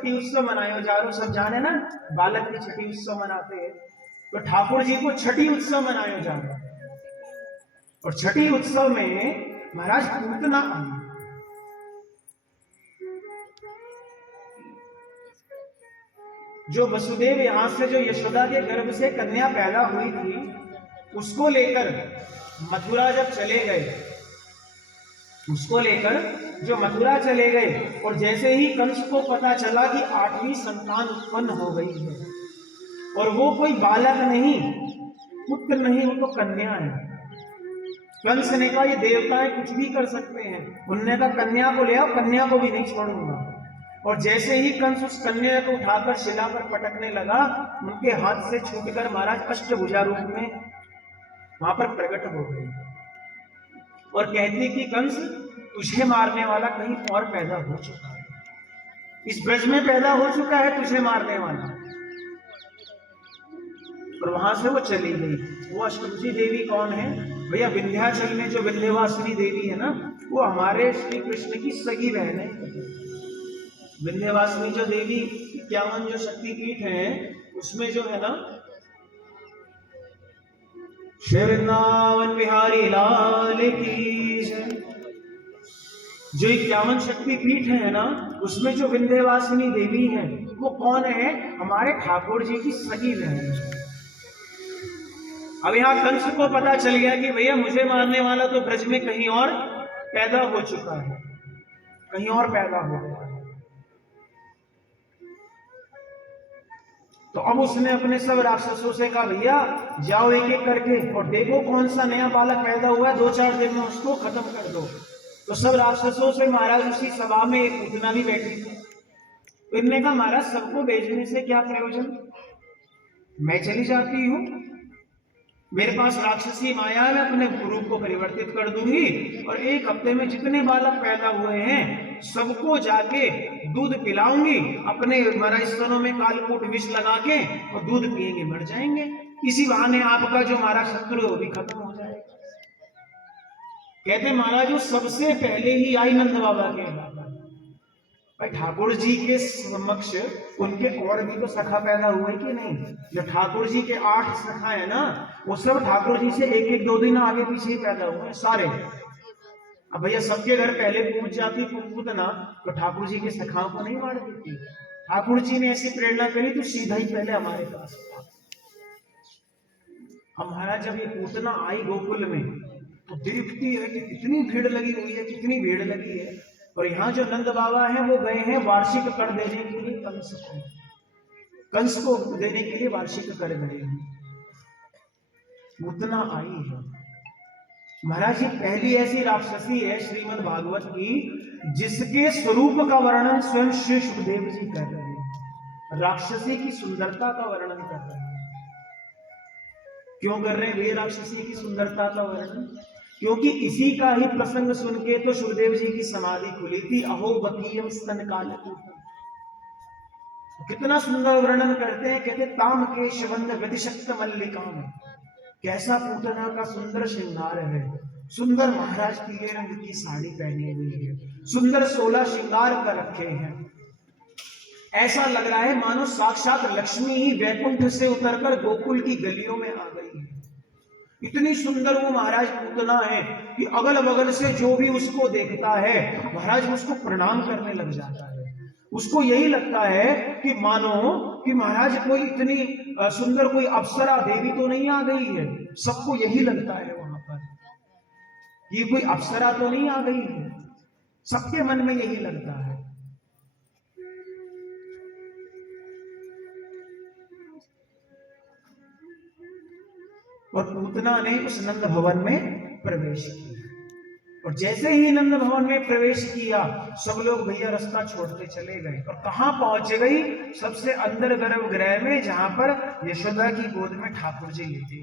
छठी उत्सव मनायो जा रहा, सब जाने ना बालक की छठी उत्सव मनाते हैं, तो ठाकुर जी को छठी उत्सव मनायो जा रहा। और छठी उत्सव में महाराज पूतना आई। जो वसुदेव यहां से जो यशोदा के गर्भ से कन्या पैदा हुई थी, उसको लेकर मथुरा जब चले गए, उसको लेकर जो मथुरा चले गए, और जैसे ही कंस को पता चला कि 8वीं संतान उत्पन्न हो गई है, और वो कोई बालक नहीं, पुत्र नहीं, वो तो कन्या है। कंस ने कहा ये देवताएं कुछ भी कर सकते हैं, उन्होंने कहा कन्या को ले आओ, कन्या को भी नहीं छोड़ूंगा। और जैसे ही कंस उस कन्या को उठाकर शिला पर पटकने लगा, उनके हाथ से छूटकर महाराज अष्टभुजा रूप में वहां पर प्रकट हो गई, और कहती कि कंस तुझे मारने वाला कहीं और पैदा हो चुका है, इस ब्रज में पैदा हो चुका है तुझे मारने वाला। और वहां से वो चली गई। वो अष्टभुजी देवी कौन है भैया? विंध्याचल में जो विंध्यवासिनी देवी है ना, वो हमारे श्री कृष्ण की सगी बहन है। विंध्यवासिनी जो देवी 51 जो शक्तिपीठ है, उसमें जो है ना, श्री वृंदावन बिहारी लाल की जय। जो 51 शक्तिपीठ है ना, उसमें जो विंध्यवासिनी देवी है, वो कौन है? हमारे ठाकुर जी की सगी बहन है। अब यहां कंस को पता चल गया कि भैया मुझे मारने वाला तो ब्रज में कहीं और पैदा हो चुका है, कहीं और पैदा हो गया है। तो अब उसने अपने सब राक्षसों से कहा भैया जाओ एक एक करके और देखो कौन सा नया बालक पैदा हुआ है, 2-4 दिन में उसको खत्म कर दो। तो सब राक्षसों से महाराज उसी सभा में एक पूतना भी बैठी थी। तो इनने कहा महाराज सबको भेजने से क्या प्रयोजन, मैं चली जाती हूँ, मेरे पास राक्षसी माया है, मैं अपने रूप को परिवर्तित कर दूंगी, और 1 हफ्ते में जितने बालक पैदा हुए हैं सबको जाके दूध पिलाऊंगी, अपने स्तनों में कालकूट विष लगा के, और दूध पिएंगे मर जाएंगे। इसी बहाने आपका जो हमारा शत्रु है वो भी खत्म हो जाएगा। कहते महाराज वो सबसे पहले ही आई नंद बाबा के भाई ठाकुर जी के समक्ष। उनके और भी तो सखा पैदा हुए कि नहीं? जो ठाकुर जी के 8 सखा है ना, वो सब ठाकुर जी से 1-1 2 दिन आगे पीछे ही पैदा हुए सारे। अब भैया सबके घर पहले पूछ जाती पूतना, तो ठाकुर जी के सखाओं को नहीं मार देती। ठाकुर जी ने ऐसी प्रेरणा करी तो सीधा ही पहले हमारे पास। अब महाराज जब ये पूतना आई गोकुल में, तो देखती है कि कितनी भीड़ लगी हुई है, कितनी भीड़ लगी है। और यहाँ जो नंद बाबा हैं वो गए हैं वार्षिक कर देने के लिए कंस को देने के लिए वार्षिक कर गए हैं। पूतना आई है महाराज, ये पहली ऐसी राक्षसी है श्रीमद् भागवत की जिसके स्वरूप का वर्णन स्वयं श्री सुखदेव जी कर रहे हैं। राक्षसी की सुंदरता का वर्णन कर रहे हैं। क्यों कर रहे हैं वे राक्षसी की सुंदरता का वर्णन? क्योंकि इसी का ही प्रसंग सुन के तो सुखदेव जी की समाधि खुली थी। अहो बकीयम स्तन कालकूटम, कितना सुंदर वर्णन करते हैं। कहते ताम के शबंध व्यतिशक्त मल्लिका में, कैसा पूतना का सुंदर श्रृंगार है। सुंदर महाराज पीले रंग की साड़ी पहनी हुई है, सुंदर 16 श्रृंगार कर रखे हैं। ऐसा लग रहा है मानो साक्षात लक्ष्मी ही वैकुंठ से उतरकर गोकुल की गलियों में आ गई है। इतनी सुंदर वो महाराज पूतना है कि अगल बगल से जो भी उसको देखता है महाराज उसको प्रणाम करने लग जाता है। उसको यही लगता है कि मानो कि महाराज कोई इतनी सुंदर कोई अप्सरा देवी तो नहीं आ गई है। सबको यही लगता है वहां पर, ये कोई अप्सरा तो नहीं आ गई है। सबके मन में यही लगता है। और पूतना ने उस नंद भवन में प्रवेश किया, और जैसे ही नंद भवन में प्रवेश किया सब लोग भैया रास्ता छोड़ते चले गए। और कहां पहुंच गई? सबसे अंदर गर्भगृह में, जहां पर यशोदा की गोद में ठाकुर जी लेटे।